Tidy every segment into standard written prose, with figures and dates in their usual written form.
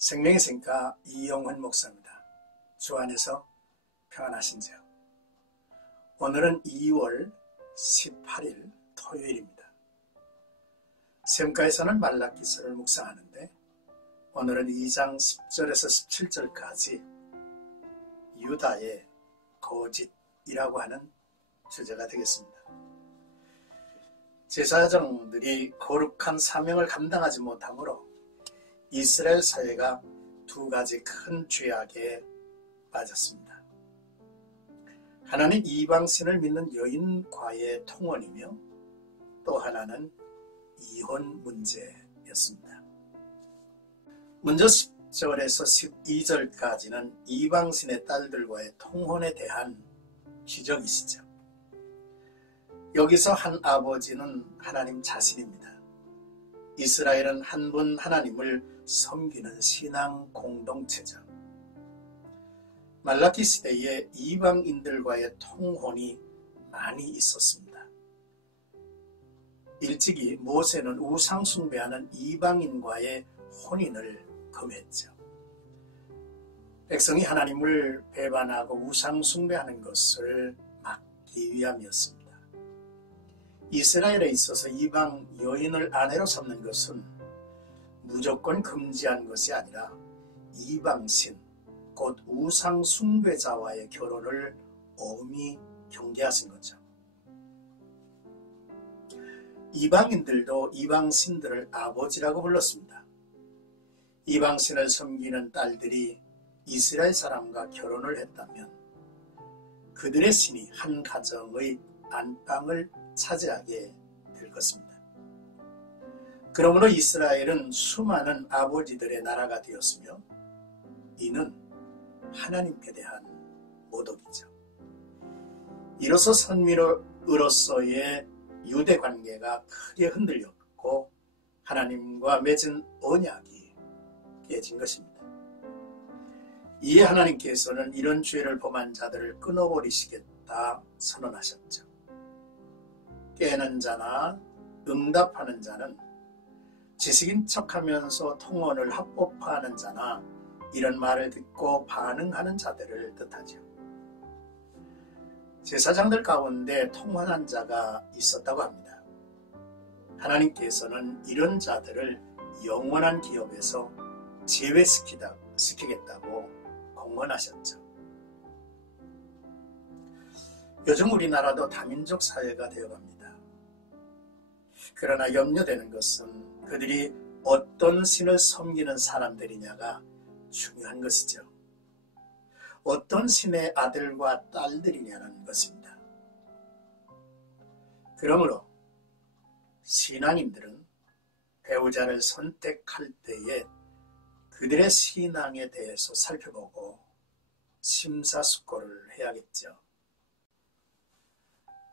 생명의 생가 이영훈 목사입니다. 주 안에서 평안하신지요? 오늘은 2월 18일 토요일입니다. 샘가에서는 말라기서를 묵상하는데 오늘은 2장 10절에서 17절까지 유다의 거짓이라고 하는 주제가 되겠습니다. 제사장들이 거룩한 사명을 감당하지 못하므로 이스라엘 사회가 두 가지 큰 죄악에 빠졌습니다. 하나는 이방신을 믿는 여인과의 통혼이며 또 하나는 이혼 문제였습니다. 먼저 10절에서 12절까지는 이방신의 딸들과의 통혼에 대한 지적이시죠. 여기서 한 아버지는 하나님 자신입니다. 이스라엘은 한 분 하나님을 섬기는 신앙 공동체죠. 말라기 시대에 이방인들과의 통혼이 많이 있었습니다. 일찍이 모세는 우상 숭배하는 이방인과의 혼인을 금했죠. 백성이 하나님을 배반하고 우상 숭배하는 것을 막기 위함이었습니다. 이스라엘에 있어서 이방 여인을 아내로 삼는 것은 무조건 금지한 것이 아니라 이방신, 곧 우상 숭배자와의 결혼을 엄히 경계하신 거죠. 이방인들도 이방신들을 아버지라고 불렀습니다. 이방신을 섬기는 딸들이 이스라엘 사람과 결혼을 했다면 그들의 신이 한 가정의 안방을 차지하게 될 것입니다. 그러므로 이스라엘은 수많은 아버지들의 나라가 되었으며 이는 하나님께 대한 모독이죠. 이로써 선민으로서의 유대 관계가 크게 흔들렸고 하나님과 맺은 언약이 깨진 것입니다. 이에 하나님께서는 이런 죄를 범한 자들을 끊어버리시겠다 선언하셨죠. 깨는 자나 응답하는 자는 지식인 척하면서 통혼을 합법화하는 자나 이런 말을 듣고 반응하는 자들을 뜻하죠. 제사장들 가운데 통혼한 자가 있었다고 합니다. 하나님께서는 이런 자들을 영원한 기업에서 제외시키겠다고 공언하셨죠. 요즘 우리나라도 다민족 사회가 되어갑니다. 그러나 염려되는 것은 그들이 어떤 신을 섬기는 사람들이냐가 중요한 것이죠. 어떤 신의 아들과 딸들이냐는 것입니다. 그러므로 신앙인들은 배우자를 선택할 때에 그들의 신앙에 대해서 살펴보고 심사숙고를 해야겠죠.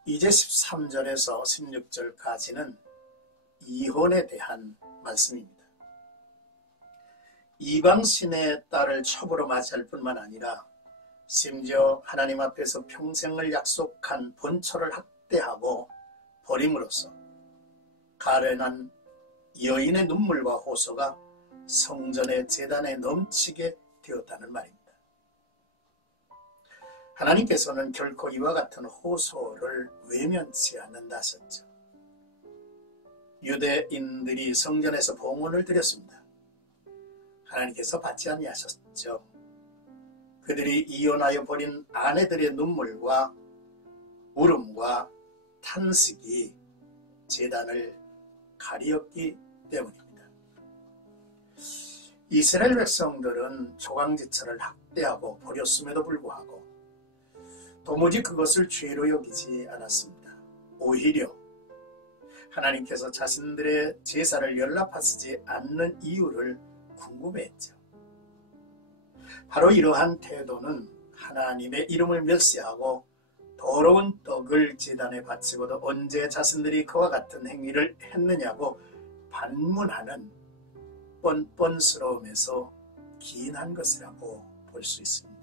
이제 13절에서 16절까지는 이혼에 대한 말씀입니다. 이방신의 딸을 첩으로 맞이할 뿐만 아니라 심지어 하나님 앞에서 평생을 약속한 본처를 학대하고 버림으로써 가련한 여인의 눈물과 호소가 성전의 제단에 넘치게 되었다는 말입니다. 하나님께서는 결코 이와 같은 호소를 외면치 않는다 하셨죠. 유대인들이 성전에서 봉헌을 드렸습니다. 하나님께서 받지 아니하셨죠. 그들이 이혼하여 버린 아내들의 눈물과 울음과 탄식이 제단을 가리었기 때문입니다. 이스라엘 백성들은 초강지처를 학대하고 버렸음에도 불구하고 도무지 그것을 죄로 여기지 않았습니다. 오히려 하나님께서 자신들의 제사를 연락하시지 않는 이유를 궁금해했죠. 바로 이러한 태도는 하나님의 이름을 멸시하고 더러운 떡을 제단에 바치고도 언제 자신들이 그와 같은 행위를 했느냐고 반문하는 뻔뻔스러움에서 기인한 것이라고 볼 수 있습니다.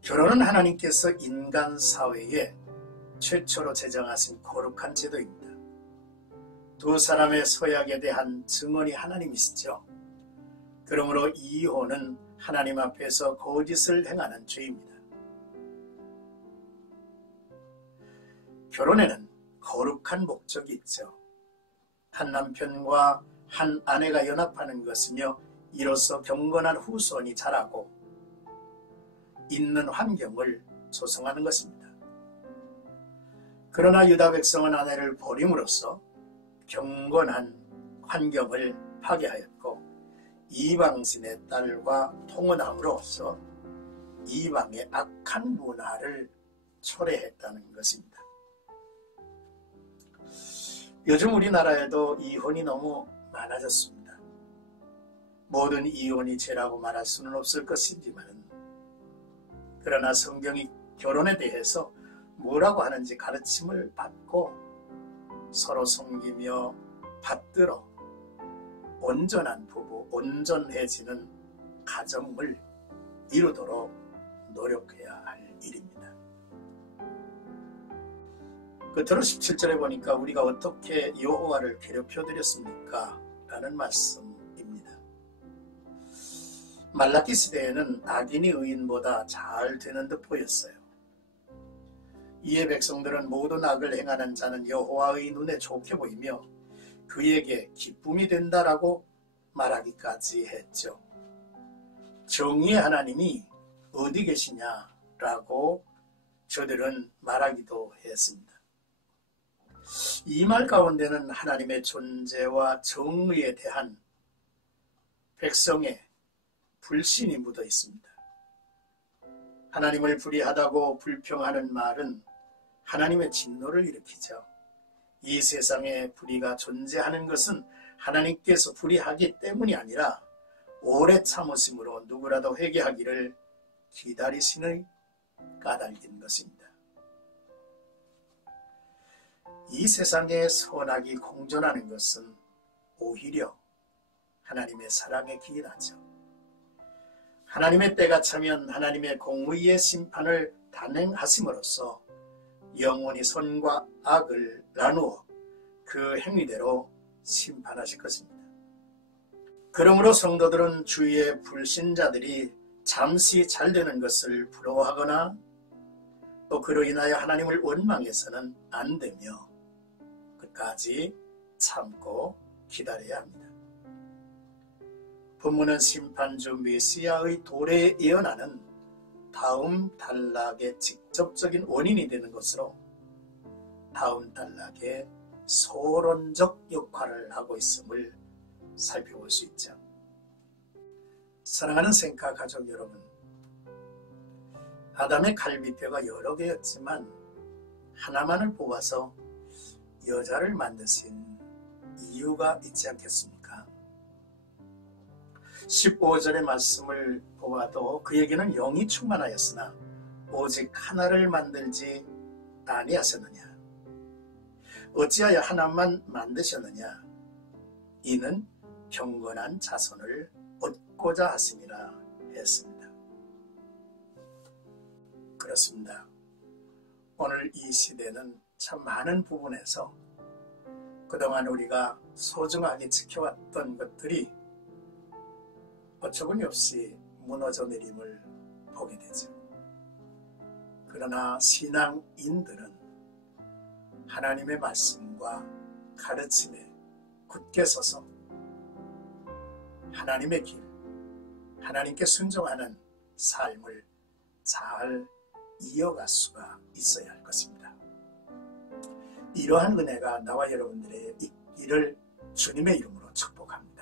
결혼은 하나님께서 인간 사회에 최초로 제정하신 거룩한 제도입니다. 두 사람의 서약에 대한 증언이 하나님이시죠. 그러므로 이혼은 하나님 앞에서 거짓을 행하는 죄입니다. 결혼에는 거룩한 목적이 있죠. 한 남편과 한 아내가 연합하는 것이며 이로써 경건한 후손이 자라고 있는 환경을 조성하는 것입니다. 그러나 유다 백성은 아내를 버림으로써 경건한 환경을 파괴하였고 이방신의 딸과 통혼함으로써 이방의 악한 문화를 초래했다는 것입니다. 요즘 우리나라에도 이혼이 너무 많아졌습니다. 모든 이혼이 죄라고 말할 수는 없을 것이지만 그러나 성경이 결혼에 대해서 뭐라고 하는지 가르침을 받고 서로 섬기며 받들어 온전한 부부, 온전해지는 가정을 이루도록 노력해야 할 일입니다. 끝으로 17절에 보니까 우리가 어떻게 여호와를 괴롭혀드렸습니까? 라는 말씀입니다. 말라기 시대에는 악인이 의인보다 잘 되는 듯 보였어요. 이에 백성들은 모든 악을 행하는 자는 여호와의 눈에 좋게 보이며 그에게 기쁨이 된다라고 말하기까지 했죠. 정의의 하나님이 어디 계시냐라고 저들은 말하기도 했습니다. 이 말 가운데는 하나님의 존재와 정의에 대한 백성의 불신이 묻어 있습니다. 하나님을 불의하다고 불평하는 말은 하나님의 진노를 일으키죠. 이 세상에 불의가 존재하는 것은 하나님께서 불의하기 때문이 아니라 오래 참으심으로 누구라도 회개하기를 기다리시는 까닭인 것입니다. 이 세상에 선악이 공존하는 것은 오히려 하나님의 사랑에 기인하죠. 하나님의 때가 차면 하나님의 공의의 심판을 단행하심으로써 영원히 선과 악을 나누어 그 행위대로 심판하실 것입니다. 그러므로 성도들은 주위의 불신자들이 잠시 잘되는 것을 부러워하거나 또 그로 인하여 하나님을 원망해서는 안 되며 끝까지 참고 기다려야 합니다. 본문은 심판주 메시아의 도래에 예언하는 다음 단락의 직접적인 원인이 되는 것으로 다음 단락의 서론적 역할을 하고 있음을 살펴볼 수 있죠. 사랑하는 생카 가족 여러분, 아담의 갈비뼈가 여러 개였지만 하나만을 뽑아서 여자를 만드신 이유가 있지 않겠습니까? 15절의 말씀을 보아도 그에게는 영이 충만하였으나 오직 하나를 만들지 아니하셨느냐? 어찌하여 하나만 만드셨느냐? 이는 경건한 자손을 얻고자 하심이라 했습니다. 그렇습니다. 오늘 이 시대는 참 많은 부분에서 그동안 우리가 소중하게 지켜왔던 것들이 어처구니 없이 무너져 내림을 보게 되죠. 그러나 신앙인들은 하나님의 말씀과 가르침에 굳게 서서 하나님의 길, 하나님께 순종하는 삶을 잘 이어갈 수가 있어야 할 것입니다. 이러한 은혜가 나와 여러분들의 있기를 주님의 이름으로 축복합니다.